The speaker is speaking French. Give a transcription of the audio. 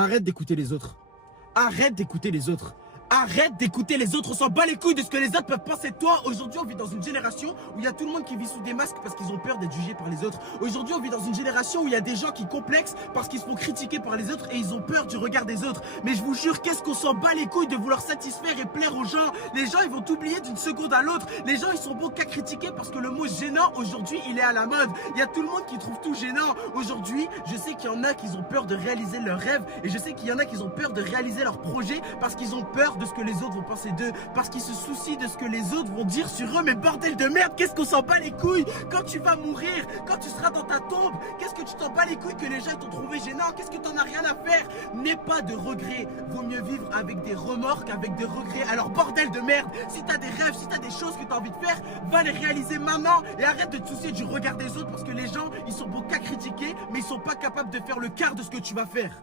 Arrête d'écouter les autres. Arrête d'écouter les autres. Arrête d'écouter les autres, on s'en bat les couilles de ce que les autres peuvent penser de toi. Aujourd'hui, on vit dans une génération où il y a tout le monde qui vit sous des masques parce qu'ils ont peur d'être jugés par les autres. Aujourd'hui, on vit dans une génération où il y a des gens qui complexent parce qu'ils se font critiquer par les autres et ils ont peur du regard des autres. Mais je vous jure, qu'est-ce qu'on s'en bat les couilles de vouloir satisfaire et plaire aux gens. Les gens, ils vont t'oublier d'une seconde à l'autre. Les gens, ils sont beaux qu'à critiquer parce que le mot gênant, aujourd'hui, il est à la mode. Il y a tout le monde qui trouve tout gênant. Aujourd'hui, je sais qu'il y en a qui ont peur de réaliser leurs rêves et je sais qu'il y en a qui ont peur de réaliser leurs projets parce qu'ils ont peur de ce que les autres vont penser d'eux, parce qu'ils se soucient de ce que les autres vont dire sur eux. Mais bordel de merde, qu'est-ce qu'on s'en bat les couilles quand tu vas mourir, quand tu seras dans ta tombe? Qu'est-ce que tu t'en bats les couilles que les gens t'ont trouvé gênant? Qu'est-ce que t'en as rien à faire? N'aie pas de regrets, vaut mieux vivre avec des remords qu'avec des regrets. Alors bordel de merde, si t'as des rêves, si t'as des choses que t'as envie de faire, va les réaliser maintenant et arrête de te soucier du regard des autres parce que les gens, ils sont beaux qu'à critiquer mais ils sont pas capables de faire le quart de ce que tu vas faire.